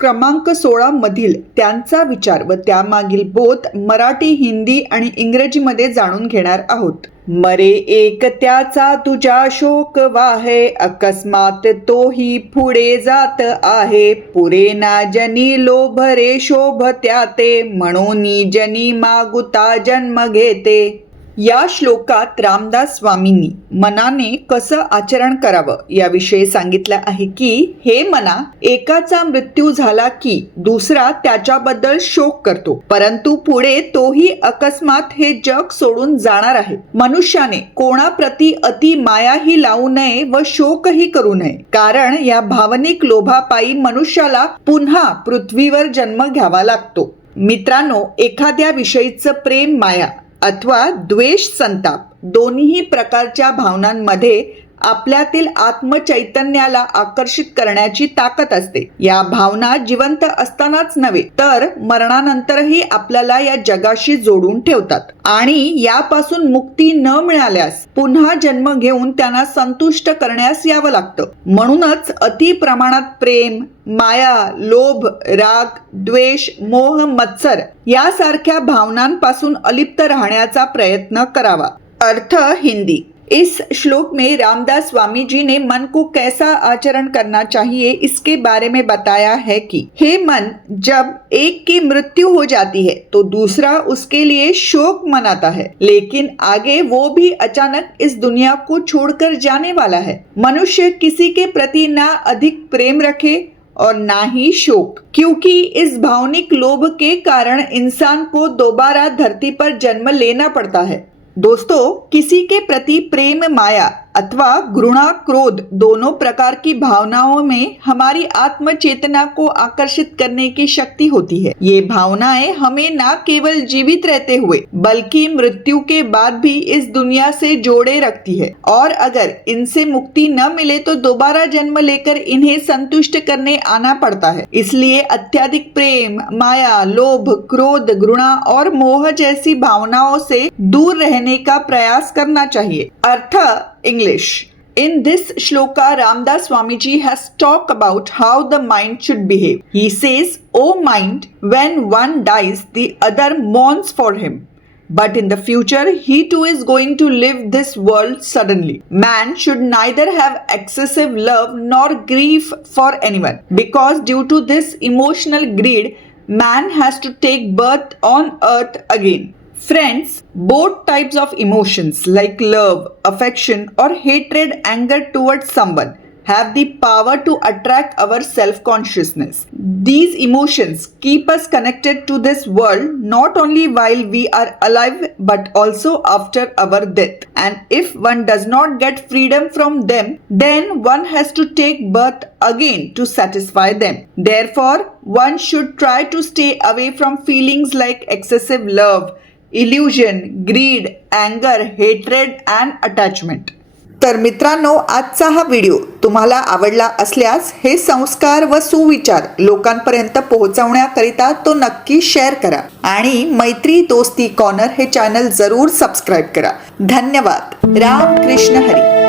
क्रमांक सोळा मधील त्यांचा विचार व त्यामागील बोध मराठी हिंदी आणि इंग्रजीमध्ये जाणून घेणार आहोत. मरे एक त्याचा तुझा शोक वाहे अकस्मात तोही पुढे जात आहे. पुरे ना जनी लोभ रे शोभ त्याते म्हणून जनी मागुता जन्म घेते. या श्लोकात रामदास स्वामींनी मनाने कसं आचरण करावं याविषयी सांगितलं आहे की हे मना एकाचा मृत्यू झाला की दुसरा त्याच्याबद्दल शोक करतो. परंतु पुढे तोही अकस्मात हे जग सोडून जाणार आहे. मनुष्याने कोणाप्रती अति मायाही लावू नये व शोकही करू नये. कारण या भावनिक लोभापायी मनुष्याला पुन्हा पृथ्वीवर जन्म घ्यावा लागतो. मित्रांनो एखाद्या विषयीचं प्रेम माया अथवा द्वेष संताप दोन्ही प्रकारच्या भावनांमध्ये आपल्यातील आत्मचैतन्याला आकर्षित करण्याची ताकद असते. या भावना जिवंत असतानाच नव्हे तर मरणानंतरही आपल्याला या जगाशी जोडून ठेवतात. आणि यापासून मुक्ती न मिळाल्यास पुन्हा जन्म घेऊन त्यांना संतुष्ट करण्यास यावं लागतं. म्हणूनच अति प्रमाणात प्रेम माया लोभ राग द्वेष मोह मत्सर यासारख्या भावनांपासून अलिप्त राहण्याचा प्रयत्न करावा. अर्थ हिंदी. इस श्लोक में रामदास स्वामी जी ने मन को कैसा आचरण करना चाहिए इसके बारे में बताया है कि, हे मन, जब एक की मृत्यु हो जाती है तो दूसरा उसके लिए शोक मनाता है। लेकिन आगे वो भी अचानक इस दुनिया को छोड़कर जाने वाला है। मनुष्य किसी के प्रति ना अधिक प्रेम रखे और ना ही शोक। क्योंकि इस भावनिक लोभ के कारण इंसान को दोबारा धरती पर जन्म लेना पड़ता है। दोस्तों किसी के प्रति प्रेम माया अथवा घृणा, क्रोध दोनों प्रकार की भावनाओं में हमारी आत्म चेतना को आकर्षित करने की शक्ति होती है। ये भावनाएँ हमें न केवल जीवित रहते हुए, बल्कि मृत्यु के बाद भी इस दुनिया से जोड़े रखती है। और अगर इनसे मुक्ति न मिले तो दोबारा जन्म लेकर इन्हें संतुष्ट करने आना पड़ता है। इसलिए अत्याधिक प्रेम, माया, लोभ, क्रोध, घृणा और मोह जैसी भावनाओं से दूर रहने का प्रयास करना चाहिए। अर्थ English. In this shloka, Ramdas Swamiji has talked about how the mind should behave. He says, O mind, when one dies, the other mourns for him. But in the future, he too is going to leave this world suddenly. Man should neither have excessive love nor grief for anyone. Because due to this emotional greed, man has to take birth on earth again. Friends, both types of emotions like love, affection, or hatred, anger towards someone have the power to attract our self consciousness. These emotions keep us connected to this world not only while we are alive but also after our death. And if one does not get freedom from them, then one has to take birth again to satisfy them. Therefore, one should try to stay away from feelings like excessive love illusion greed अँगर hatred and attachment तर मित्रांनो आजचा हा video तुम्हाला आवडला असल्यास हे संस्कार व सुविचार लोकांपर्यंत पोहोचवण्याकरिता तो नक्की शेअर करा. आणि मैत्री दोस्ती कॉर्नर हे चॅनल जरूर सबस्क्राईब करा. धन्यवाद. राम कृष्ण हरी.